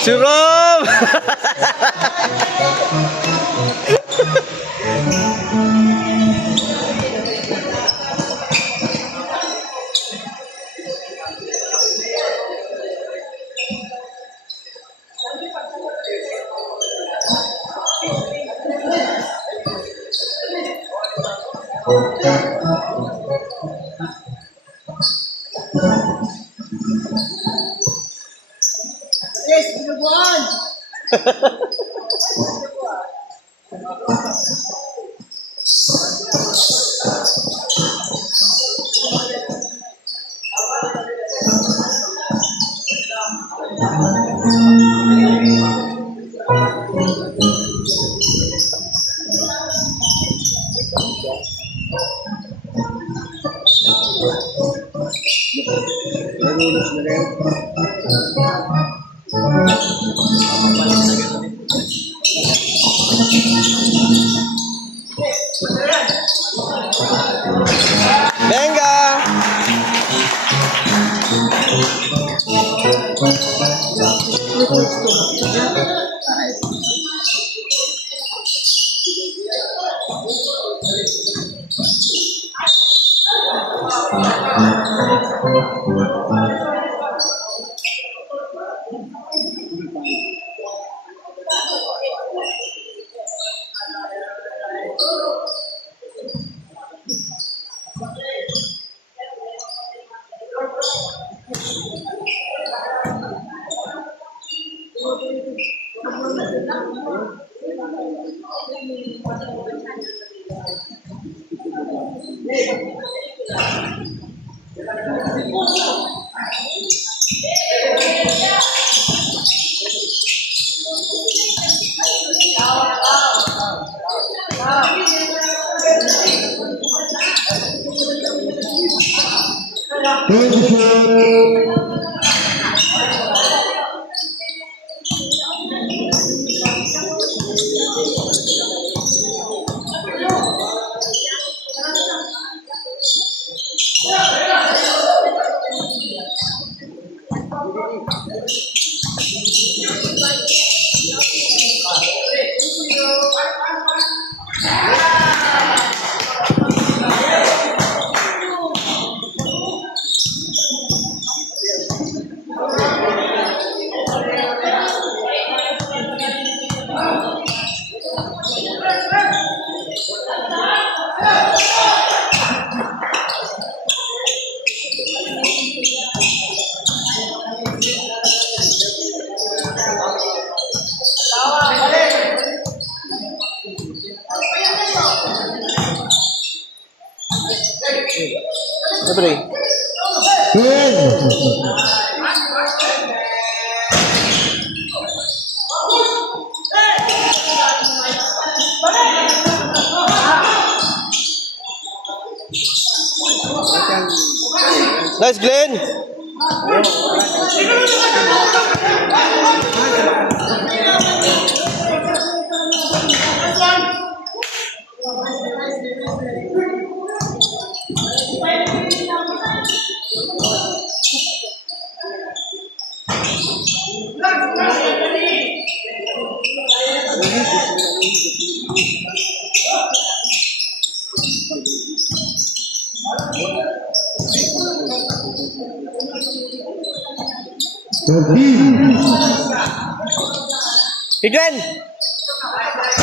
Si Rob! Yes, binubuan! Venga! Pre. Nice, Glenn. Higlen!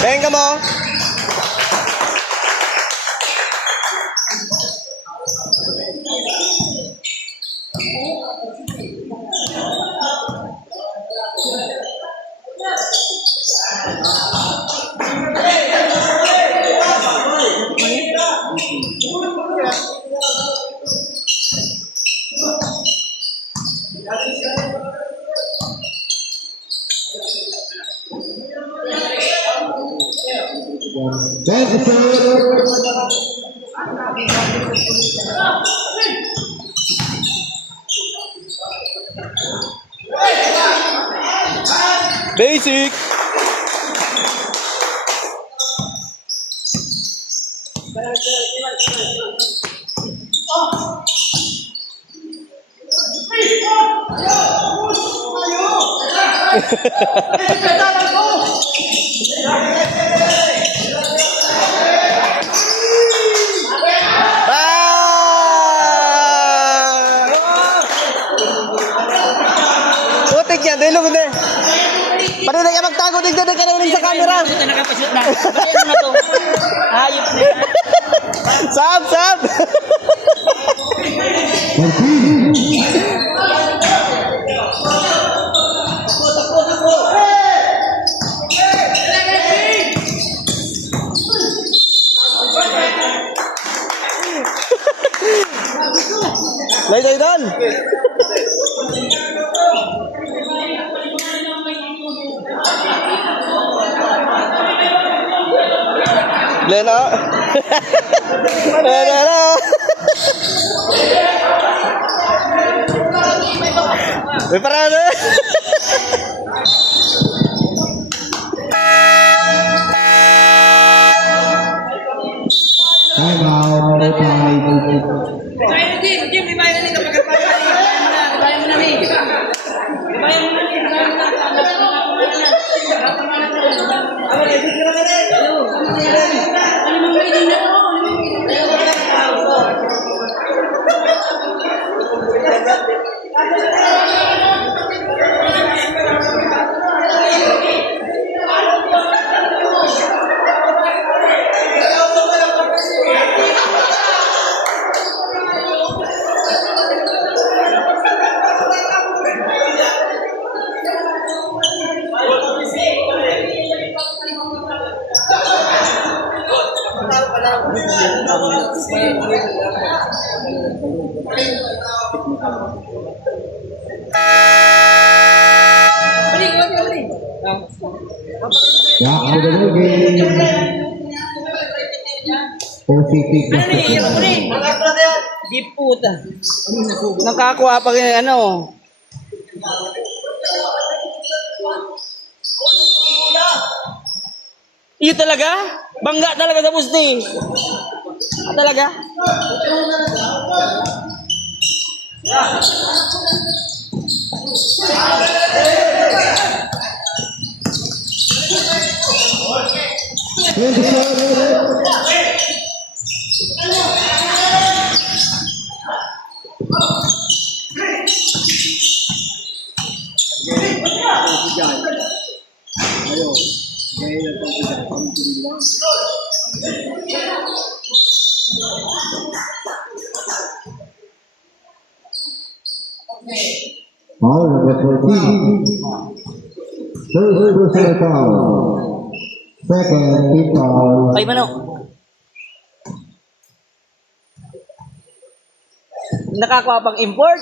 Tingin ka mo. Basic. Putik yan, dahil mo din. Pwede na ka magtago, tignan ka na ulit sa camera. Ito nakapashoot na. Ano na to? Hayop na yan. Sab, sab. Lay tayo doon. Lena. Lena. May parada. Jim, ibayan nito. Ibayan mo na rin. Ibayan mo na rin. Di puta. Nakakuha pa rin ano. Iyo talaga? Bangga talaga sa pusti. Talaga? Foul number 14. First personal foul. Second team foul. Ay, mano. Nakakuha pang import?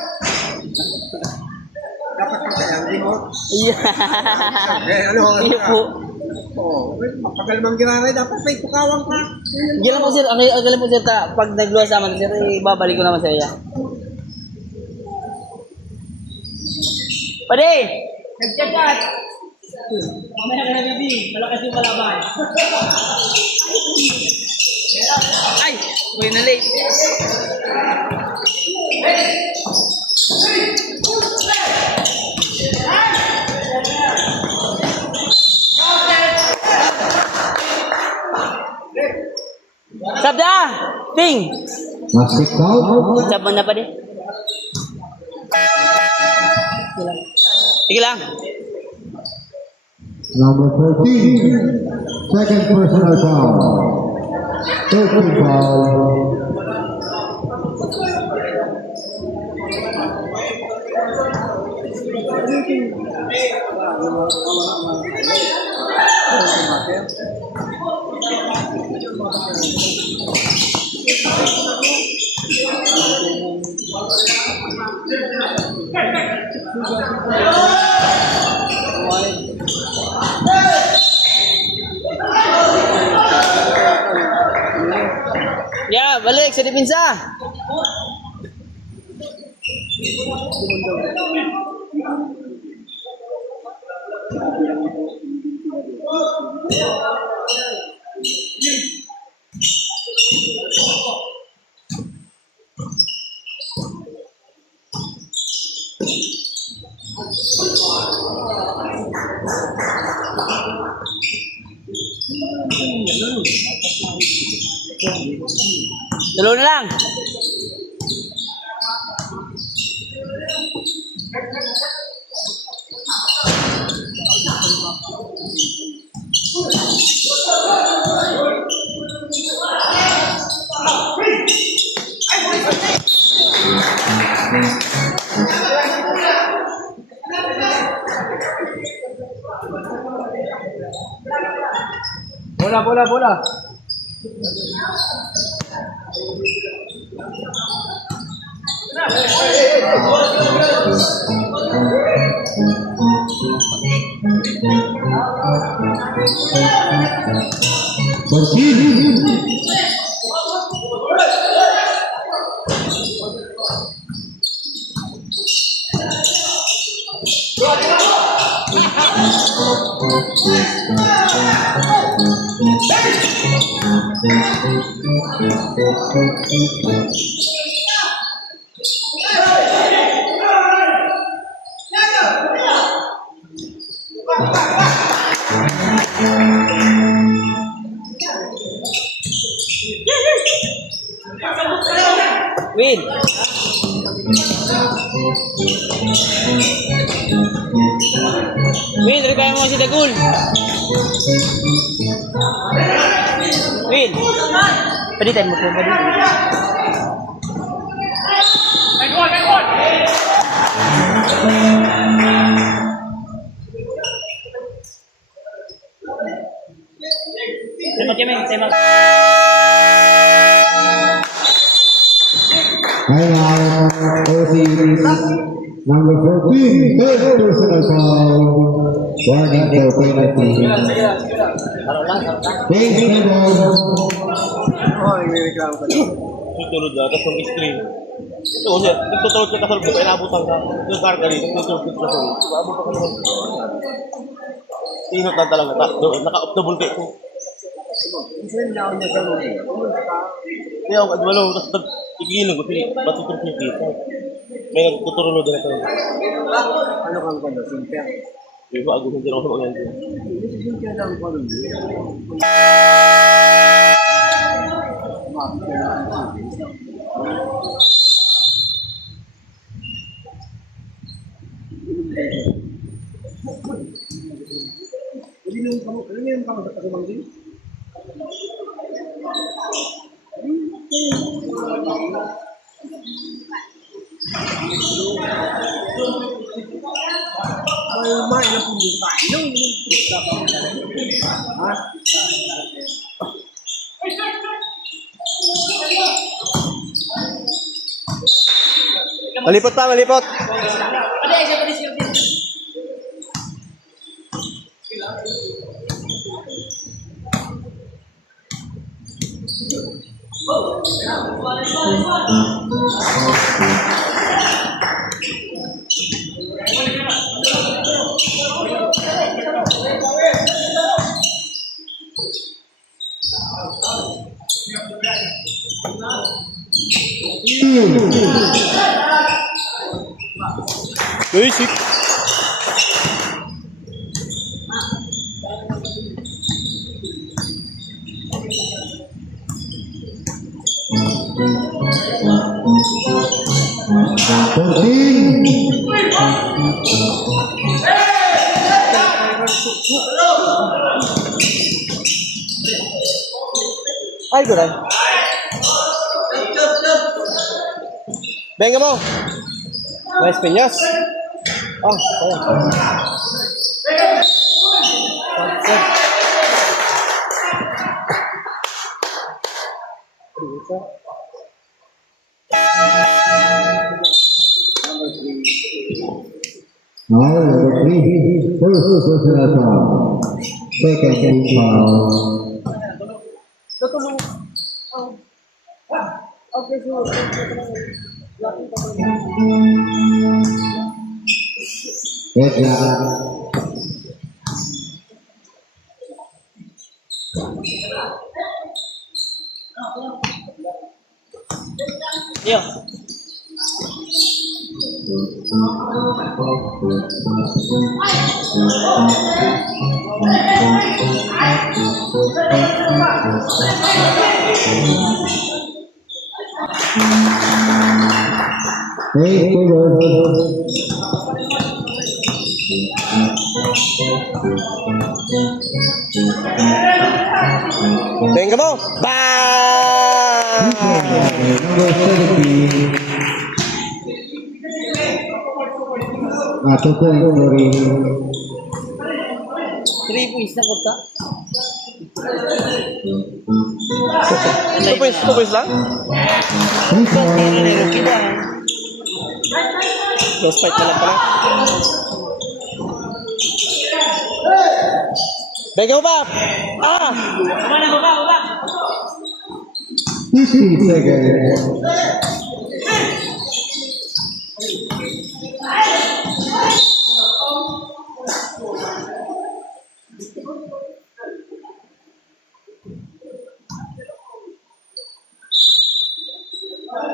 Dapat kasi ang remote. Yeah. Ano? Iyo po. Oo. Matagal mang ginanay, dapat may pukawang ka. Gilan po sir, ang galing po sir, pag nagluwas naman sir, ibabalik ko naman sa iya. Pwede! Nagtyagat! Mamaya ka na bibi, malakas yung kalaban. Uy, na late. Sabda! Ping! Basket count. Sab mo na pa din. Sige lang. Number 14. Second personal foul. 13 foul. Ya, balik sa depensa. Dalo na lang. Bola. Win. Win, repay mo si Dagul. Win. Palitan mo po. Semak kami, semak. Number 14, third personal foul. Warning for penalty. Thanks, Pedro. Tutulog na, tapos yung screen. Ito, kasi nagtutulog ka kasalog ko, inabutan ka. Yung kargari, nagtutulog ka kasalog. Abutan ka naman. Tinot na talaga. Naka-off the ball kayo. Kaya ako, adwalo, tapos igilan ko, matutulog niya dito. May nagtutulog din ako. Ano kang kanya? Simper. Di ba, agusin din ako sa mga yan. Simper lang ko nun. Ano yung kamu sa kasumang din? May na pundo tayo. Ha? Malipot pa, malipot. Uy, sip. Ay, guray. Venga mo. Nice pinyas. Ah, sayang. Set. Now, number 3, first personal foul. Second team foul. Good job. Yo. Hey, forward. Venga mo. Bang! Number 17. 2 points for him. 3 points na ko ta. 2 points lang? 3 points. Close fight na lang pala. Venga mo ba? Ah! Mana baba. 50 seconds.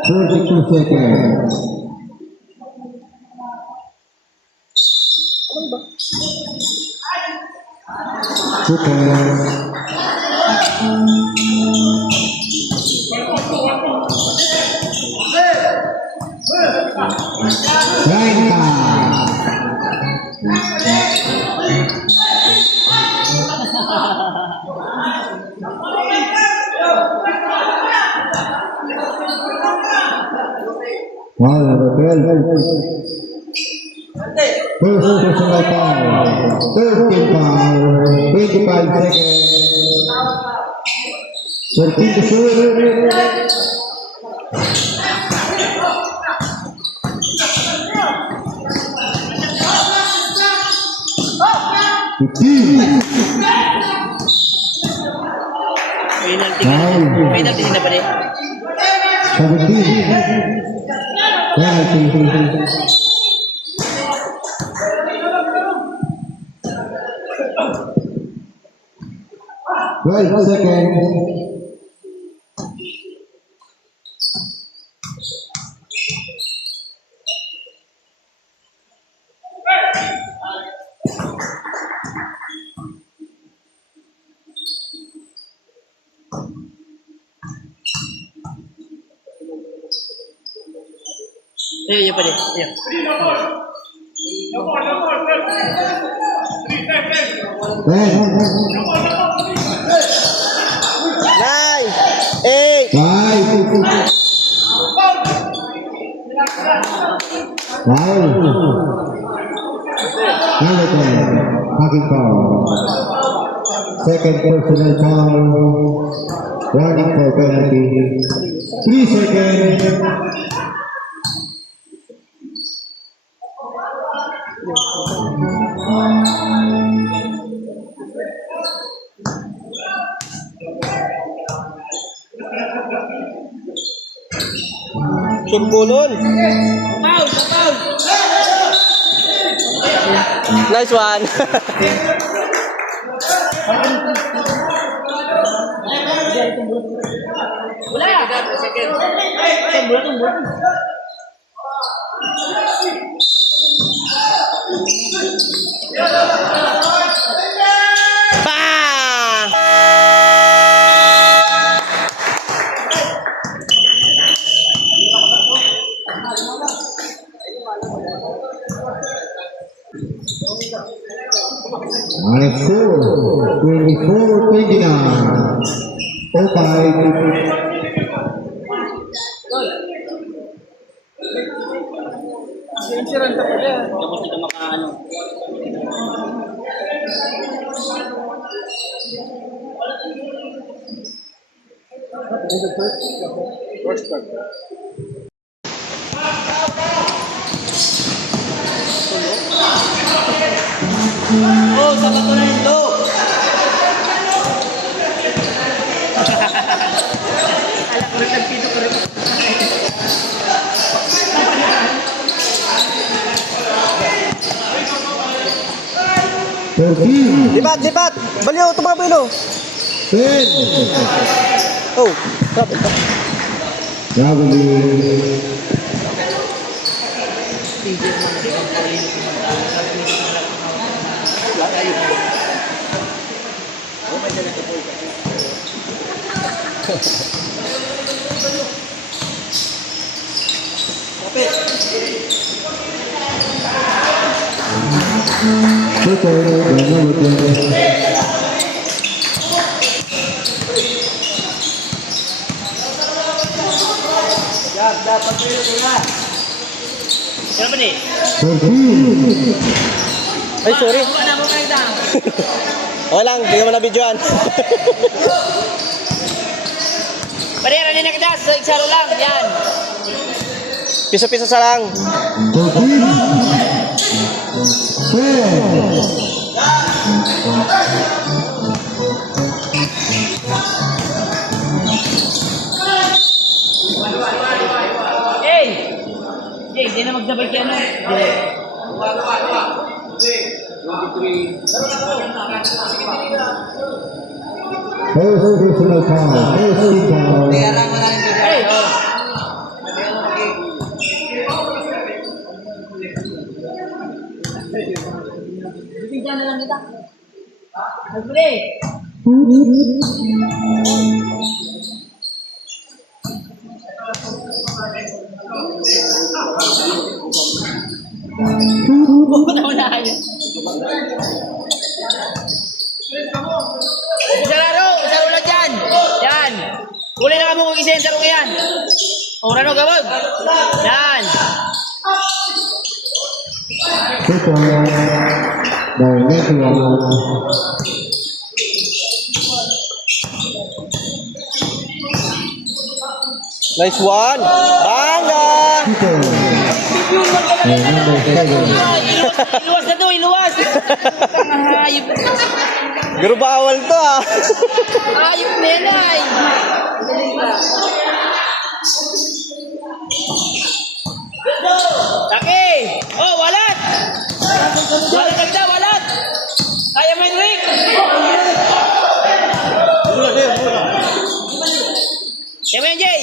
Thirty-two seconds. Two points. Nine time. Foul number 12. First personal foul. Third team foul. 25 seconds. 13 to shoot. Penalty na ba rin? 17. Penalty. Right, seconds. Iya pa rin. Iya. Nine! Eight! Five. Number 10. Hockey foul. Second personal foul. Warning for penalty. 3 seconds. Sumbulon! Foul! Nice one! Wala. Second. Bulat. Bang! Minus 4, 24-29. Okay. Tapos ito makaano. Oh, sabat ko na yung low. Alam ko rin, nagpito ko rin. Lipat! Baliw, tumaboy no. 10. Oh, grabe. Traveling. Super, number 20. Ano ba ni? 14. Ay, sorry. Ano mo kayo dang? Okay lang, hindi naman na-videoan. Parera ni nakita, sa iksaro lang, yan. Piso-piso sa lang. 14. 10. Hey! Hey, hindi na magsabay kaya ano. First personal foul. First team foul. Hey, oh. Bigyan na lang kita. Nagbuli. Una-unahan yun. Isang laro lang dyan. Yan. Uli na kamo kung isa yung sarong yan. O, Rano, gawag. Yan. Super. By network. Nice one. Banga! Super. By number 7. Iluwas na to, iluwas. Hayop. Pero bawal to ah. Hayop na yan ay. Taki! Oh, walat! Walat agda, walat! Kaya mo, Enric! Kaya mo yan, Jay!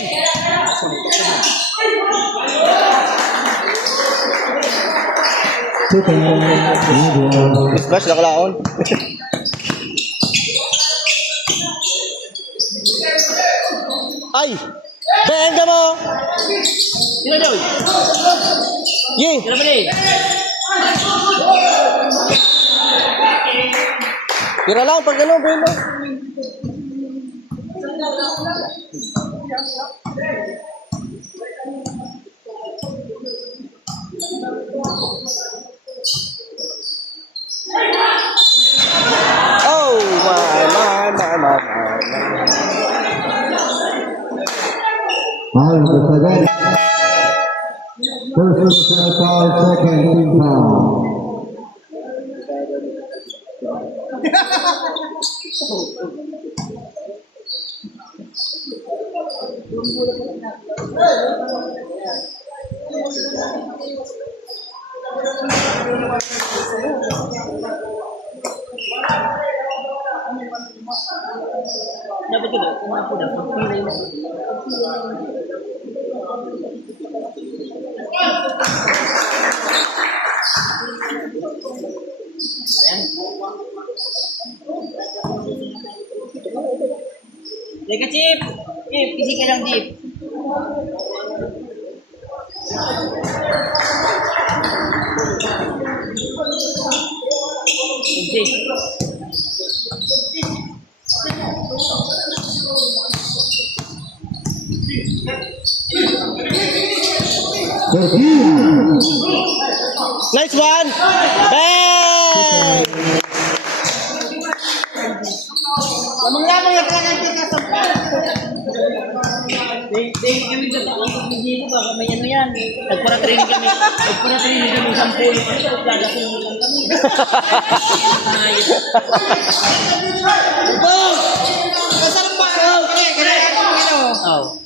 Super. Network. Splash na kalaon. Ay! Benga mo! Sino, Joy? Ye! Sino ba ni? Tira lang pag ano, Beno. Oh, my. Foul number 7. First personal foul. Second team foul. dapat ko daw. Kumapo daw. Pagpilay na. Ayan. Teka, Chip. Chip, isi ka lang, Chip. Chip. Nice one! Bang! Lamang-lamang yung talagang tika sa Hindi ko ba, may ano yan. Nagpara-training kami. Nagpara-training kami sa pulo. Ano, lalaki mo lang kami. Kasarap pa! Oh.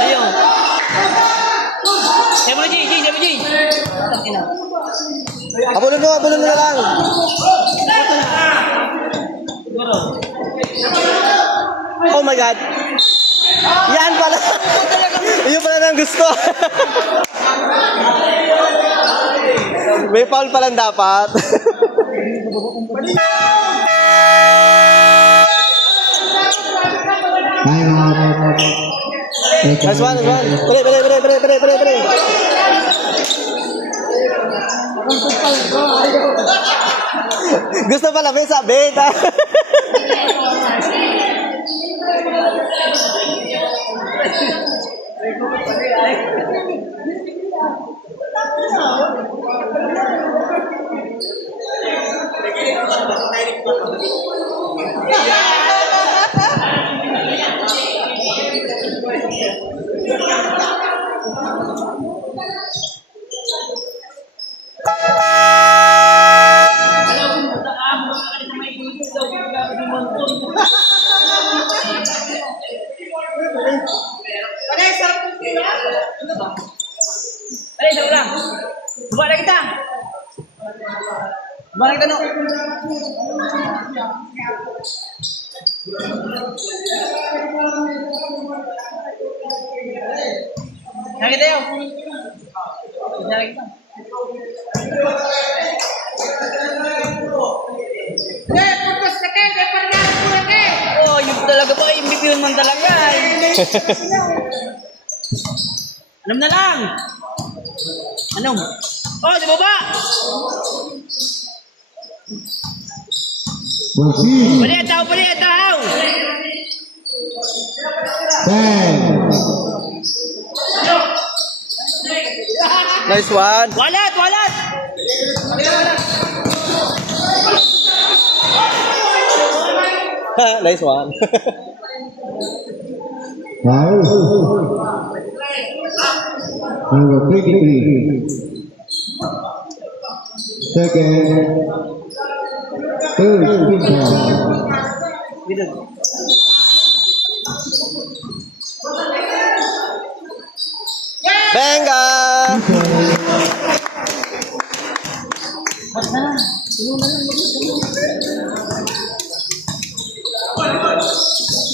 Ayun. Sabi mo, Jay. Sabi mo, Jay. Abulon mo na lang. Siguro. Oh my God. Yan pala. Yun pala nang gusto. May foul pa lang dapat. Time out. Nice one. Pare. Gusto pala may sabit. Ay, sarap lang. Bumalik kita. Bumalik ka, no? Nakita yun. Nakita kita. Oh, yun talaga ba? MVP naman talaga. Alam na lang. Anong? Oh, di ba ba? Proceed. Balik tao. 10. Nice one. Walat! Nice one. Foul. Number 23. Second. Third. Benga!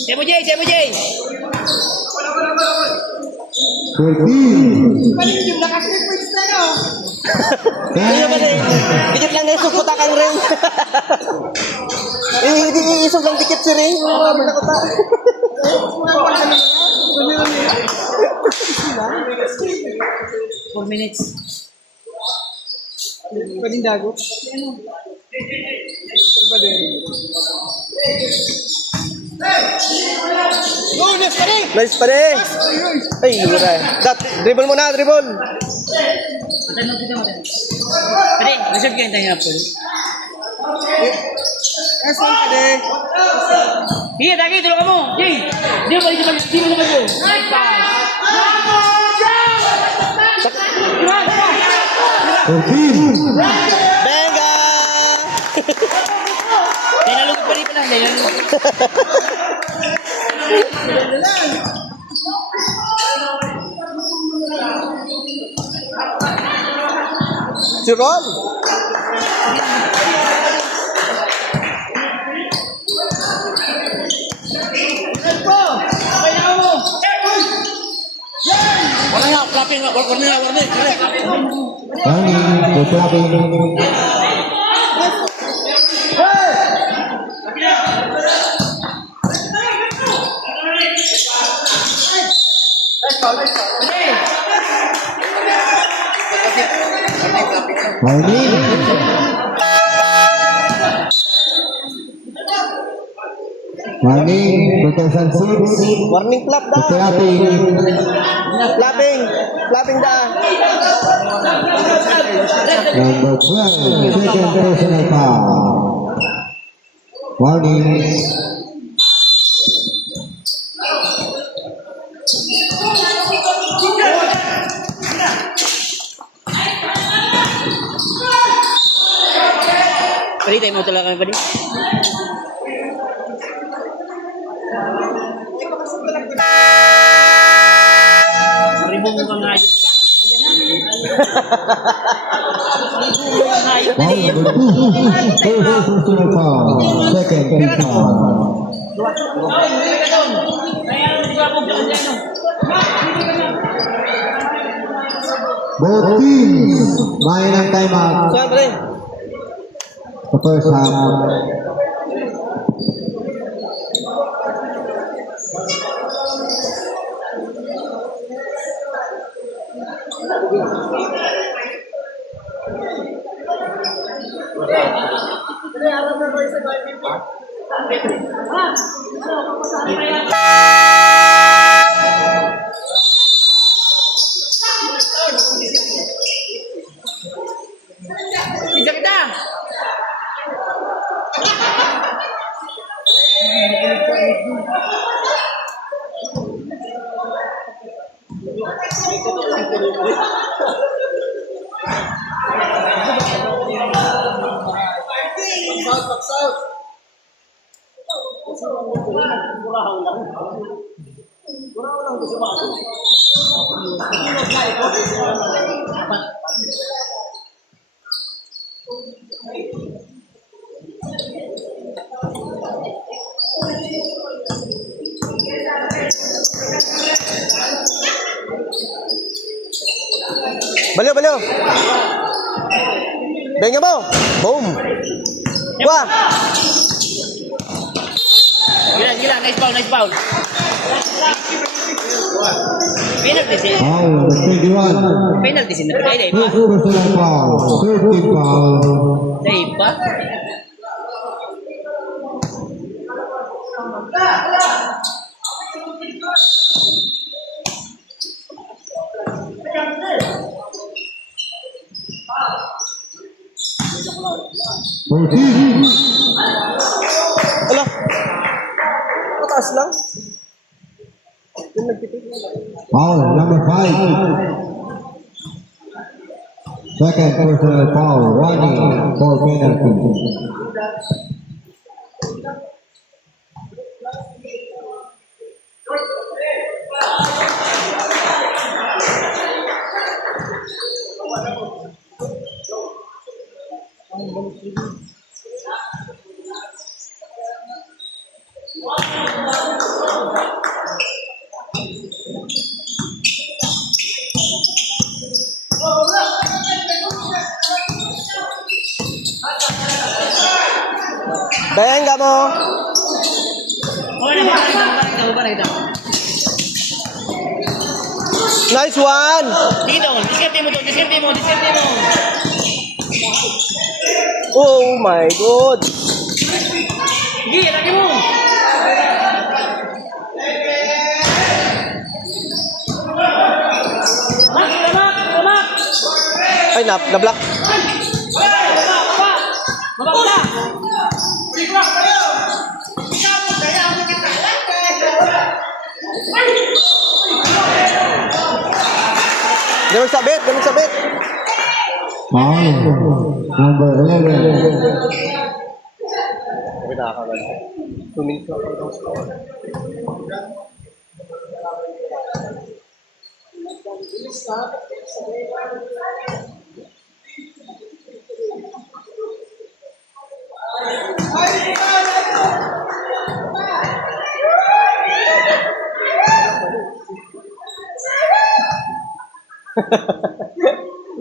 Sebo Jay! 14. Balik yung lakas ng points na no? Hindi ba rin? Dikit lang isog putakan rin. Hindi isog lang dikit si rin. Pinakuta. 4 minutes. Pwedeng dago. Salvador. Oh, nice pa rin! Nice pa rin. Ay, lura. Dribble mo na, dribble. Pwede, reserve kayo tayo na po. Nice one, pwede. Sige, Taki, tulungan mo. Jay! Di mo balik mo na mo. Benga! Nalulog pa rin pala. Si Ron. Warning, good clapping. Warning. Warning, 2006. Warning flap Good da. clapping. Flapping. Flapping da. Number 12, second personal foul. Warning. Pwede tayo mo talaga ba di? Maribong mo kang ayos. Third personal foul. Second team foul. Both teams, main ang timeout Saan pre? sa first half. Pizza kita! Baliw, baliw. Benga mo. Boom. Wah. Gila, gila. Nice foul, nice foul. Penalty si... Foul number 21. Penalty si Nabi. Dahil ba? First personal foul. Third team foul. Dahil ba? Ala. Mataas lang. Foul number 5. Second personal foul. Warning for penalty. Benga mo. Oh, nabalik ito. Nice one. Dito, diskarte mo to, diskarte mo, diskarte mo. Oh my God. Sige, lagi mo. Ay, na-block. Mababa. Ganun sabit, ganun sabit. Foul number 11. Sabi nakakagal. 2 minutes lang ang score.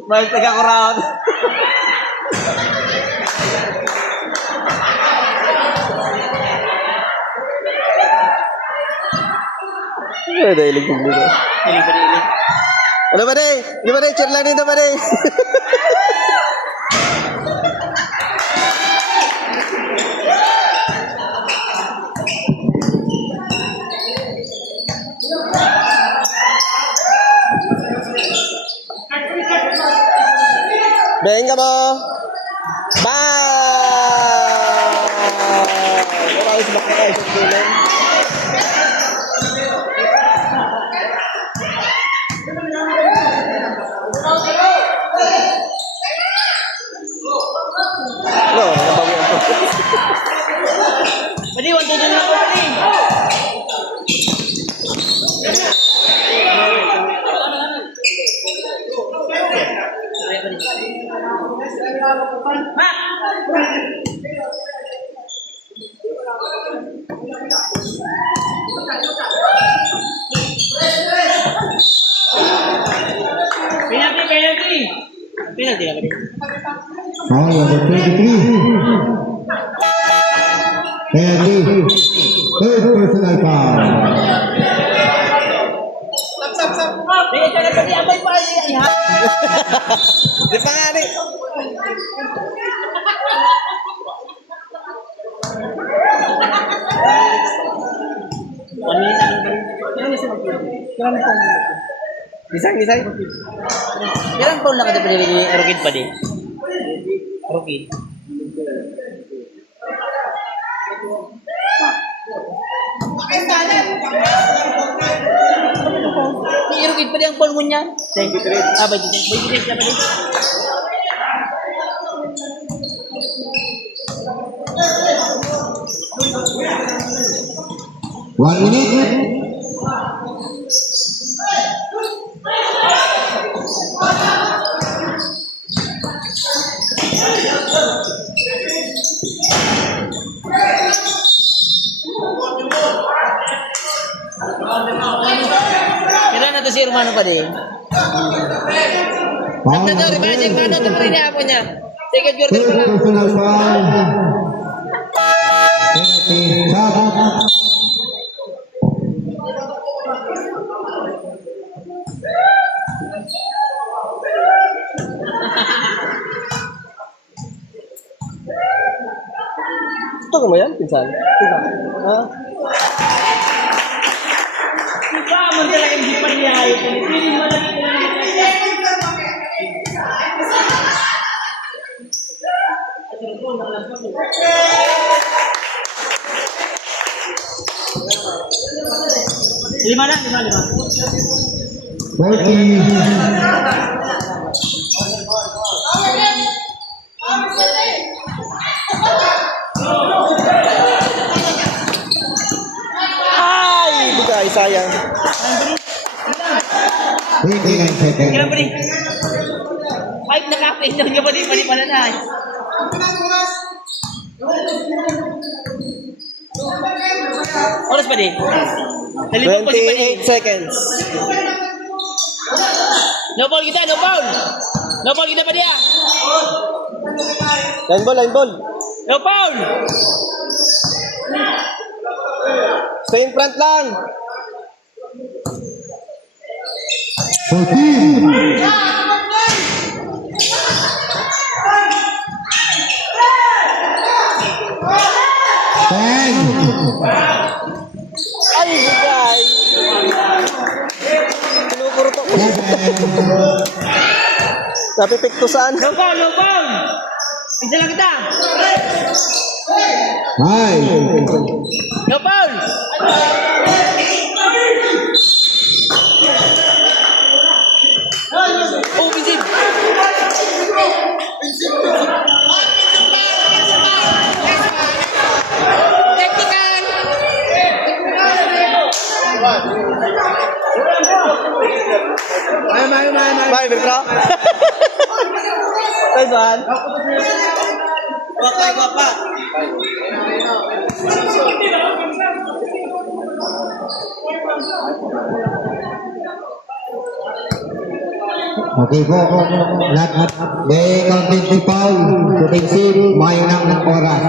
Mahal taga-Kuraon. Ano ba ilig kong dito? Iling pa iling. Ano ba rin? Di ba rin? Cheer lang dito ba rin? Benga mo! Bye! Maraming sumakit kayo sa dulan. No, nabawian po. Pwede, 1, 2, 3 na ako, pwede. Penalty, penalty. Penalty na pwede. Foul number 23. Penalty. Third personal foul. Hindi, ito na pwede. Abay pa rin yan, ha? Di pa nga rin. Isang. Ilang taon na ka pwede ni Rukid pa din? Rukid. Ni Rukid pa din ang phone mo niya? 23. Ah, 23 na pa din. One minute. Kailan na to si Romano pa din? Foul Ito, number reverse yung mano, ito pa rin niya niya. Second quarter Third pa lang. personal foul. Penalty. Shot. Gusto ko mo yan, pinsan? Ha? Diba, mo talaga hindi pa niya ayos. Hindi mo lang ito lang. Lima. 40. Ay! Bigay, sayang. 29 seconds. Kailan pa rin? 5 na kapit daw niya pa din pala na. Oras pa din? Nalipag pa si pa din. 28 seconds. No ball kita, no foul. No ball kita pa dia. Line ball. No foul. Stay in front lang. 14. Ten. Ay, bigay. Kinukurto ko. Napipiktusan. No foul, no foul. Isa lang kita. Five. No foul. Oh, Vincent. Technical. Bye, Bertra. Kaisan? Wapa. Okay po. Lahat may counted si Paul. Defensive, mayo ng oras.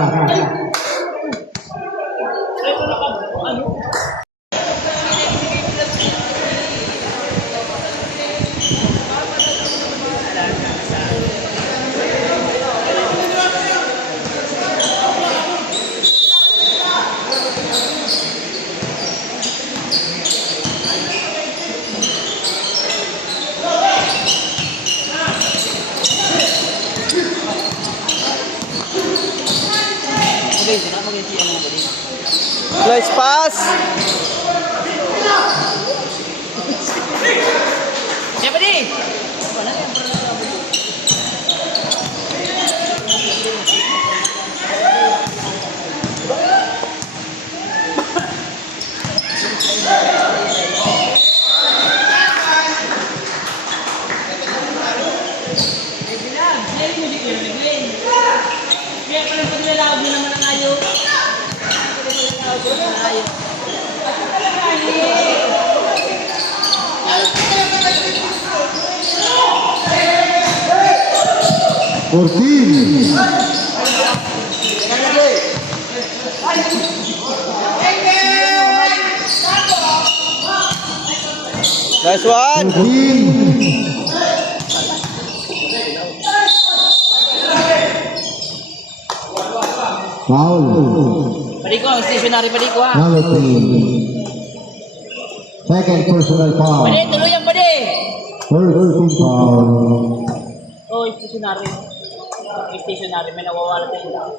Nice pass. Siapa ni? Fourteen. Nice one. 14. Foul. Padiko, stationary padiko ha. Number 3. Second personal foul. Padi, tuluyang padi. First team foul. Oh, stationary. Stationary, may nawawala tayo.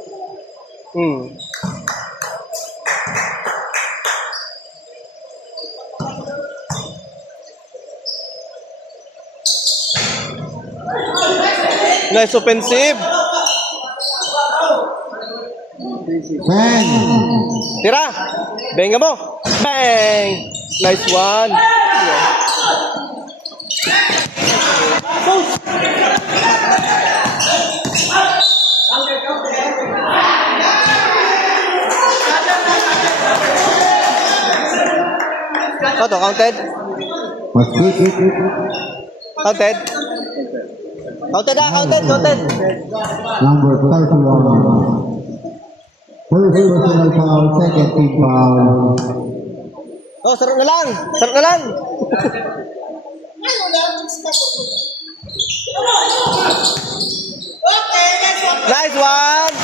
Nice offensive. 10. Tira. Benga mo. Bang. Nice one. Ano to? Counted? Counted? Counted ah, counted, counted. Number 31. First personal foul, second team foul. Oh, sarap na lang. Sarap na lang. Nice one.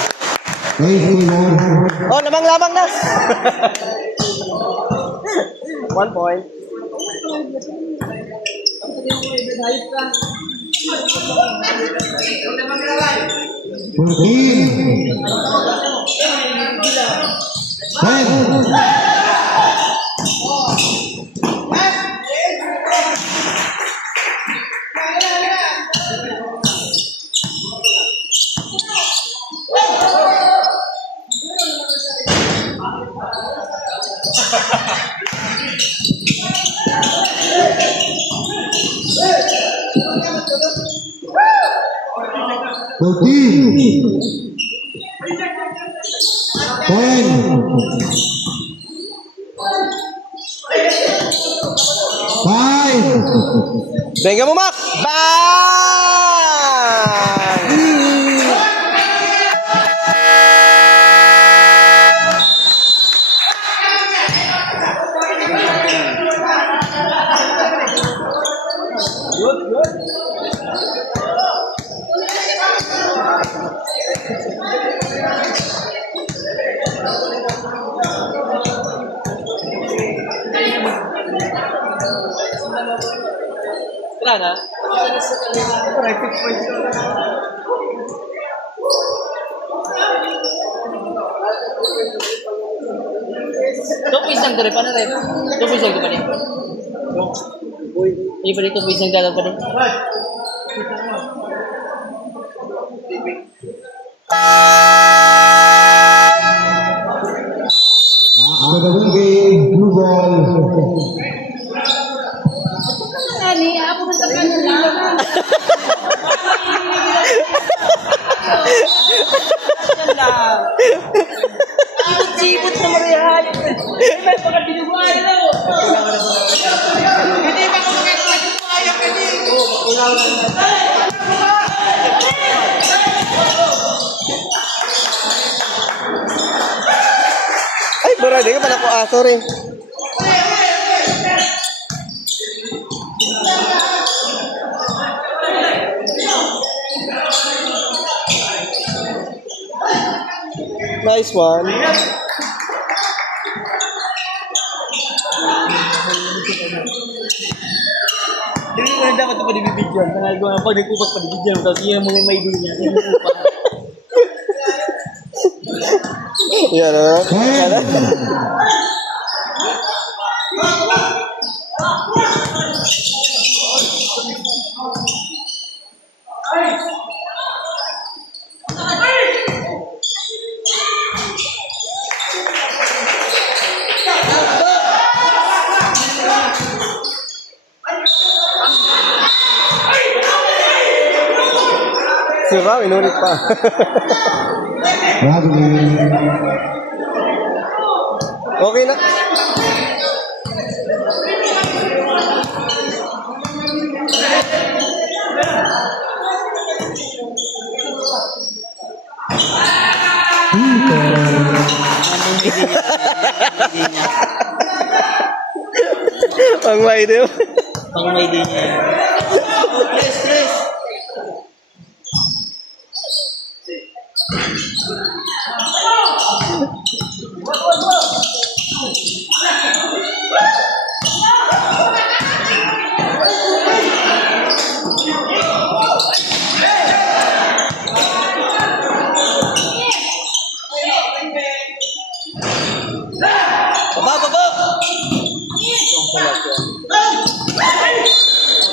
Raise Taylor. Oh, lamang-lamang na. 1 point. Fourteen. 10. Five. Benga mo, Mac. Bang! Wala na? Ito isang dari pa na rin. Ito isang dari pa rin. Hindi pa rin ito isang dari pa rin. After the win game, blue ball. Sibot na marihan. Hindi pa ka binubuhay na. Hindi pa ka makakita. Ayaw ka din. ako. Sorry. Nice one. Hindi ko na dapat ito pa dibibidyan. Tangal ko na pag nagkupas pa dibidyan. Tapos yun ang mga may din niya. Yung nagkupas. Yan na. Sira, inulit pa. Rugby. Okay na. Ang may din. Pang may din niya. Stress.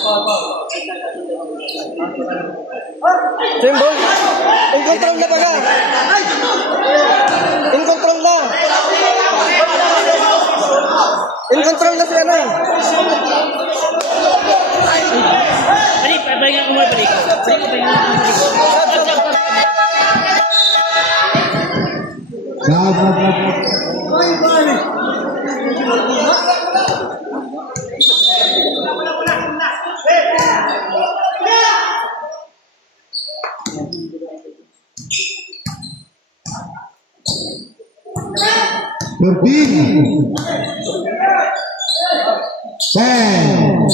Baba! Symbol. In control na baga. In control na. In control na si ano. Balik, pahinga ko muna, balik. Berping. 10.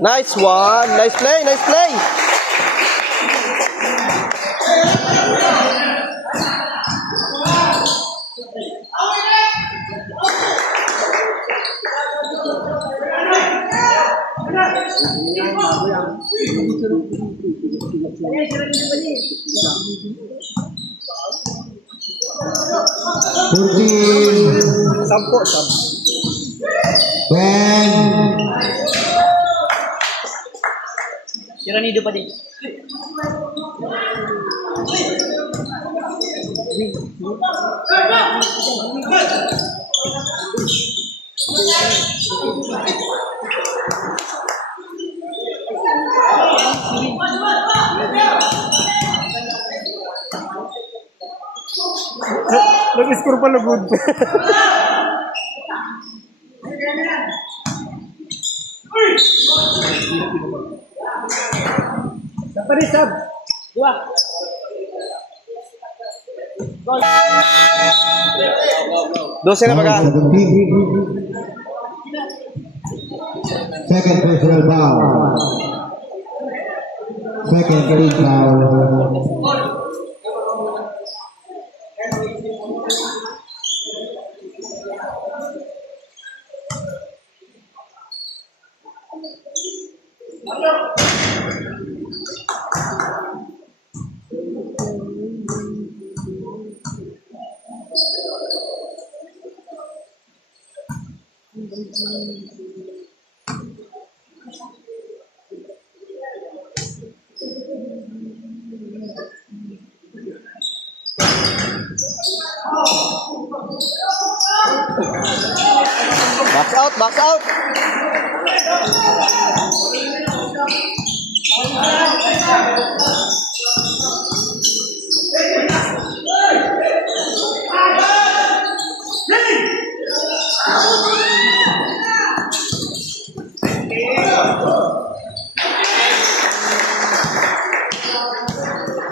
Nice one. Nice play. Nice play. Sampo. 10. Tiranido pa din. Nag-score pala good. Sab. Dua. Gol. 12 na baga. 17. Second personal foul. Second team foul. Box out, box out.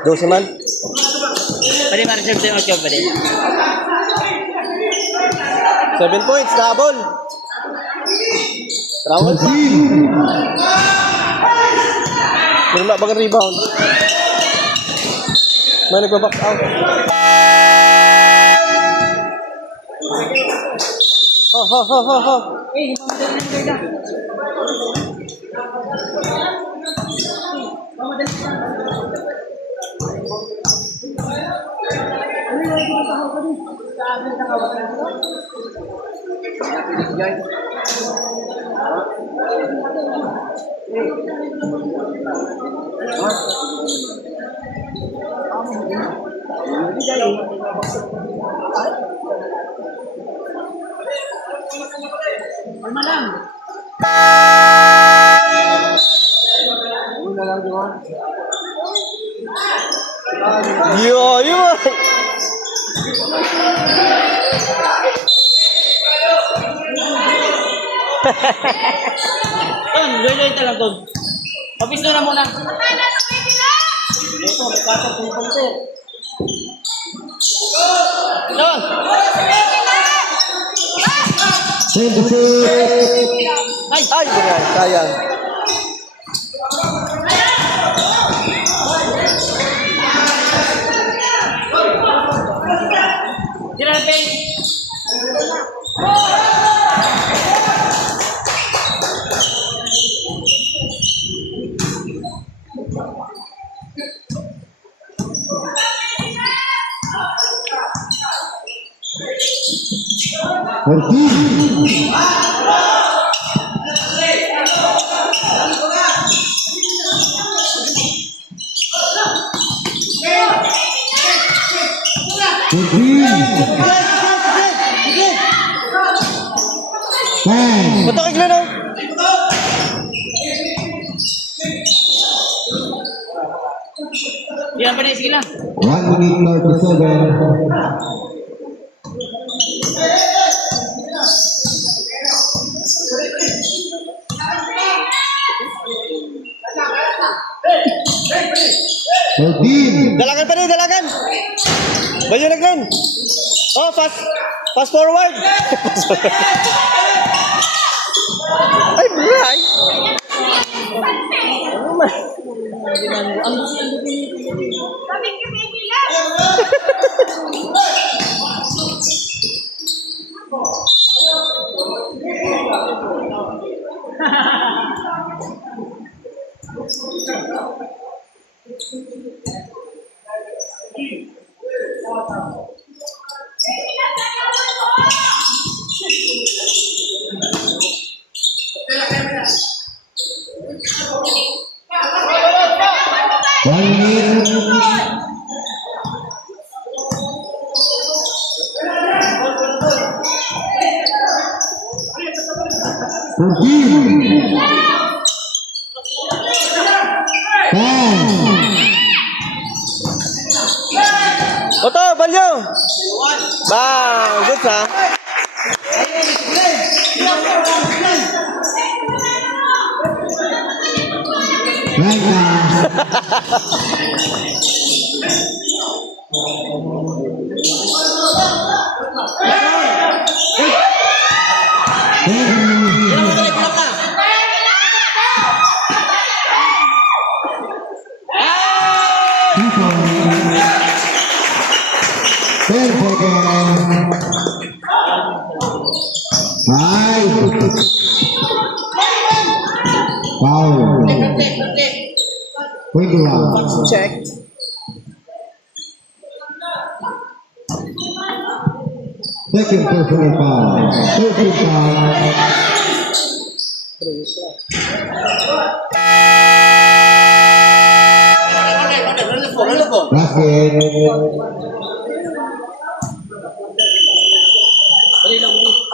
12 man. Pwede ma-reserve tayo 8 pwede. 7 points, nahabol. Travel pa. Wala bang rebound. May nagpa-box out. Ho. Yo. Ton, join lang Ton. Papisto na muna. Ton! 26. Ay! Ay, ganyan. Sayang. Tira na pen! Punta ka Glenn, oh. Yan pa rin, sige lang. 1 minute 37. Dalagan pa rin, dalagan. Bayo na Glenn. Oh, fast forward. Ay, bray. Oto, balyo. Bang, good ha. Check. Second personal foul. 13 foul. Basket. Dali lang.